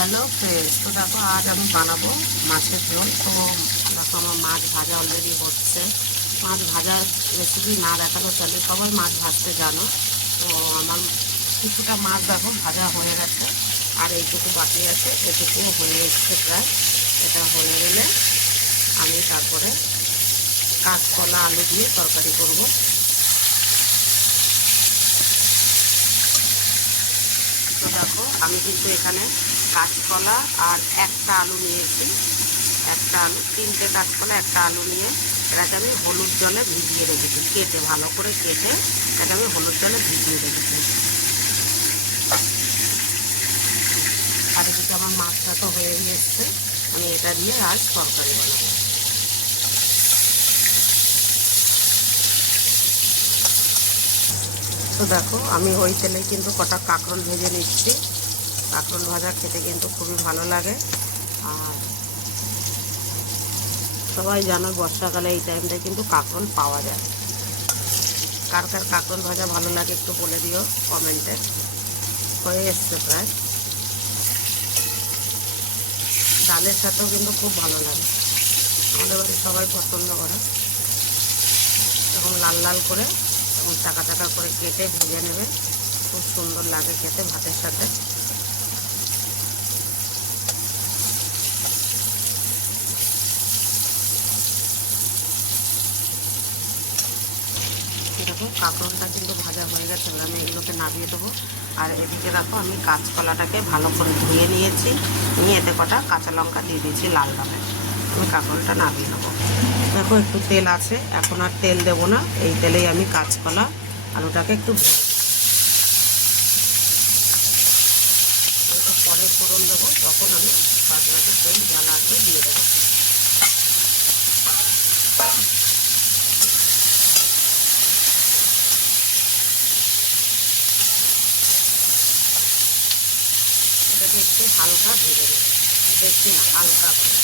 Hello friends, তো দেখো আজ আমি বানাবো মাছের ঝোল। তো দেখো আমার মাছ ভাজা অলরেডি হচ্ছে। মাছ ভাজা রেসিপি না দেখানো চলে, সবাই মাছ ভাজতে জানো। তো আমার কিছুটা মাছ দেখো ভাজা হয়ে গেছে, আর এইটুকু বাকি আছে, এটুকু হয়ে এসছে প্রায়। এটা হয়ে গেলে আমি তারপরে কাঁচকলা আলু দিয়ে তরকারি করব। তো দেখো আমি কিন্তু এখানে কাঁচকলা আর একটা আলু নিয়েছি। একটা আলু, তিনটে কাঁচকলা একটা আলু নিয়ে এটাকে আমি হলুদ জলে ভিজিয়ে রেখেছি, কেটে ভালো করে কেটে এটা আমি হলুদ জলে ভিজিয়ে রেখেছি। আর এদিকে আমার মাছটা তো হয়ে গিয়েছে, আমি এটা দিয়ে আজ তরকারি বানাবো। তো দেখো আমি ওই তেলে কিন্তু কটা কাঁকরোল ভেজে নিচ্ছি। কাঁকরোল ভাজা খেতে কিন্তু খুবই ভালো লাগে। আর সবাই জানো বর্ষাকালে এই টাইমটায় কিন্তু কাঁকরোল পাওয়া যায়। কার কার কাঁকরোল ভাজা ভালো লাগে একটু বলে দিও কমেন্টে। হয়ে এসছে প্রায়। ডালের সাথেও কিন্তু খুব ভালো লাগে, আমাদের বাড়ি সবাই পছন্দ করে। এরকম লাল লাল করে এবং চাকা চাকা করে কেটে ভেজে নেবে, খুব সুন্দর লাগে খেতে ভাতের সাথে। দেখো কাঁকরোলটা কিন্তু ভাজা হয়ে গেছে, এবার আমি এগুলোকে নামিয়ে দেবো। আর এদিকে রাখো আমি কাঁচকলাটাকে ভালো করে ধুয়ে নিয়েছি, নিয়ে এতে কটা কাঁচা লঙ্কা দিয়ে দিয়েছি লাল রঙের। আমি কাঁকরোলটা নামিয়ে নেবো। দেখো একটু তেল আছে, এখন আর তেল দেবো না, এই তেলেই আমি কাঁচকলা আলুটাকে একটু ভেজে পরে ফোড়ন দেবো, তখন আমি বাদবাকি তেল যা লাগবে দিয়ে দেবো। এটাকে একটু হালকা ভেজে নেব, বেশি না, হালকা করে।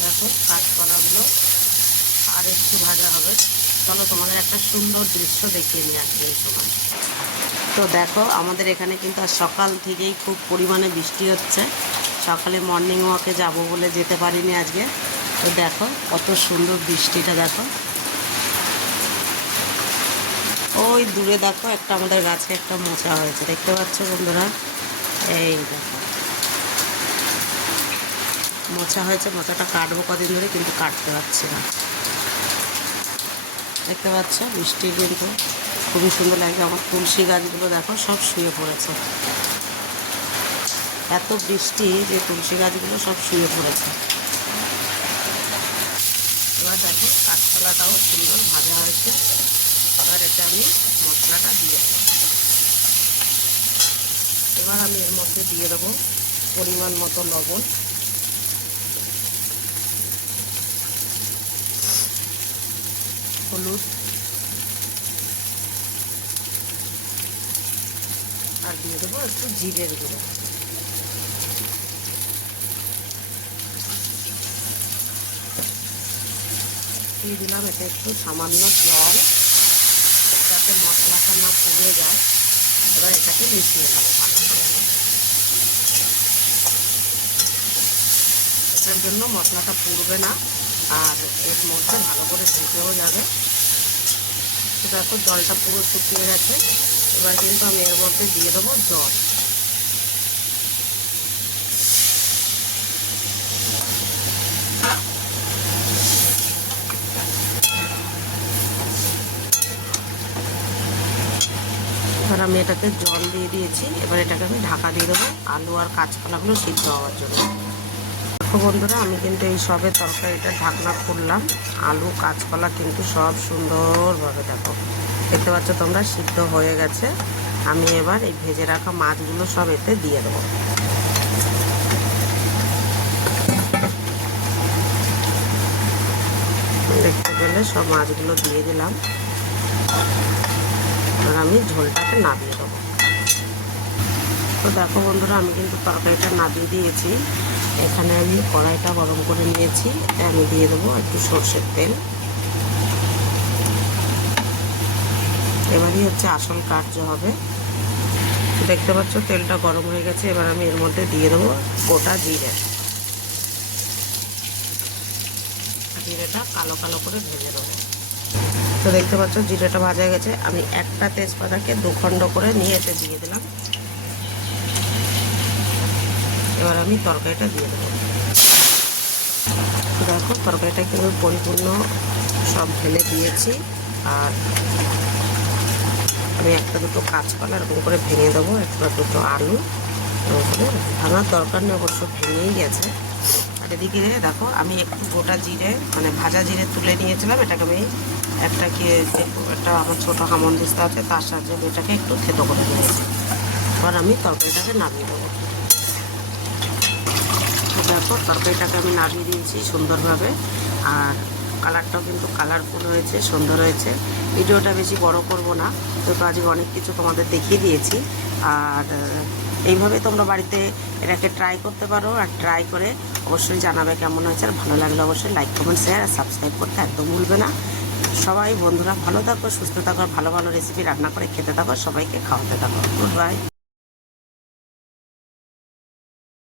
দেখো কাঁচকলাগুলো আর একটু ভাজা হবে। চলো তোমাদের একটা সুন্দর দৃশ্য দেখিয়ে নিয়ে আসবে এই সময়। তো দেখো আমাদের এখানে কিন্তু আর সকাল থেকেই খুব পরিমাণে বৃষ্টি হচ্ছে। সকালে মর্নিং ওয়াকে যাব বলে যেতে পারিনি আজকে। তো দেখো কত সুন্দর বৃষ্টিটা, দেখো ওই দূরে দেখো একটা আমাদের গাছে একটা মোচা হয়েছে, দেখতে পাচ্ছ বন্ধুরা? এই দেখো মোচা হয়েছে, মোচাটা কাটবো কদিন ধরে, কিন্তু কাটতে পারছি না। দেখতে পাচ্ছ বৃষ্টি কিন্তু খুবই সুন্দর লাগছে। আমার তুলসী গাছগুলো দেখো সব শুয়ে পড়েছে, এত বৃষ্টি যে তুলসী গাছগুলো সব শুয়ে পড়েছে। এবার দেখো কাঁচকলাটাও সুন্দর ভাজা হয়েছে। এবার এটা আমি মশলাটা দিয়ে দেবো। এবার আমি এর মধ্যে দিয়ে দেবো পরিমাণ মতো লবণ, হলুদ, আর দিয়ে দেবো একটু জিরের গুঁড়ো। দিয়ে দিলাম এটা একটু সামান্য জল, যাতে মশলাটা না পুড়ে যায়। এবার এটাকে মিশিয়ে দেবো ভালো করে। এটার জন্য মশলাটা পুড়বে না, আর এর মধ্যে ভালো করে ভেজেও যাবে। দেখো জলটা পুরো শুকিয়ে গেছে। এবার কিন্তু আমি এর মধ্যে দিয়ে দেবো জল। এবার আমি এটাকে জল দিয়ে দিয়েছি, এবার এটাকে আমি ঢাকা দিয়ে দেবো আলু আর কাঁচকলাগুলো সিদ্ধ হওয়ার জন্য। দেখো বন্ধুরা আমি কিন্তু এই সবে তরকারিটা ঢাকনা খুললাম, আলু কাঁচকলা কিন্তু সব সুন্দরভাবে দেখো দেখতে পাচ্ছ তোমরা সিদ্ধ হয়ে গেছে। আমি এবার এই ভেজে রাখা মাছগুলো সব এতে দিয়ে দেবো। দেখতে পেলে সব মাছগুলো দিয়ে দিলাম। এবার আমি ঝোলটাকে নামিয়ে দেবো। তো দেখো বন্ধুরা আমি কিন্তু তরকারিটা নামিয়ে দিয়েছি। এখানে আমি কড়াইটা গরম করে নিয়েছি, এতে আমি দিয়ে দেবো একটু সর্ষের তেল। এবারই হচ্ছে আসল কার্য হবে। দেখতে পাচ্ছ তেলটা গরম হয়ে গেছে। এবার আমি এর মধ্যে দিয়ে দেবো গোটা জিরে। জিরেটা কালো কালো করে ভেজে দেবো। তো দেখতে পাচ্ছ জিরেটা ভাজা গেছে। আমি একটা তেজপাতাকে দুখণ্ড করে নিয়ে এতে দিয়ে দিলাম। এবার আমি তরকারিটা দিয়ে দেবো। দেখো তরকারিটা কিন্তু পরিপূর্ণ সব ঢেলে দিয়েছি। আর আমি একটা দুটো কাঁচকলা এরকম করে ভেঙে দেবো, একটা দুটো আলু করে ভাঙার দরকার নেই, অবশ্য ভেঙেই গেছে। আর এদিকে দেখো আমি একটু গোটা জিরে মানে ভাজা জিরে তুলে নিয়েছিলাম, এটাকে আমি একটা আমার ছোটো হামনদিস্তা আছে তার সাহায্যে এটাকে একটু থেতো করে দিয়েছি। এবার আমি তরকারিটাকে নামিয়ে দেবো। দেখো তরকারিটাকে আমি নামিয়ে দিয়েছি সুন্দরভাবে। আর কালারটাও কিন্তু কালারফুল হয়েছে, সুন্দর হয়েছে। ভিডিওটা বেশি বড় করব না, তো আজকে অনেক কিছু তোমাদের দেখিয়ে দিয়েছি। আর এইভাবে তোমরা বাড়িতে এটাকে ট্রাই করতে পারো, আর ট্রাই করে অবশ্যই জানাবে কেমন হয়েছে। আর ভালো লাগলে অবশ্যই লাইক কমেন্ট শেয়ার আর সাবস্ক্রাইব করতে একদম ভুলবে না। সবাই বন্ধুরা ভালো থাকো, সুস্থ থাকো, ভালো ভালো রেসিপি রান্না করে খেতে থাকো, সবাইকে খাওয়াতে থাকো। Good bye.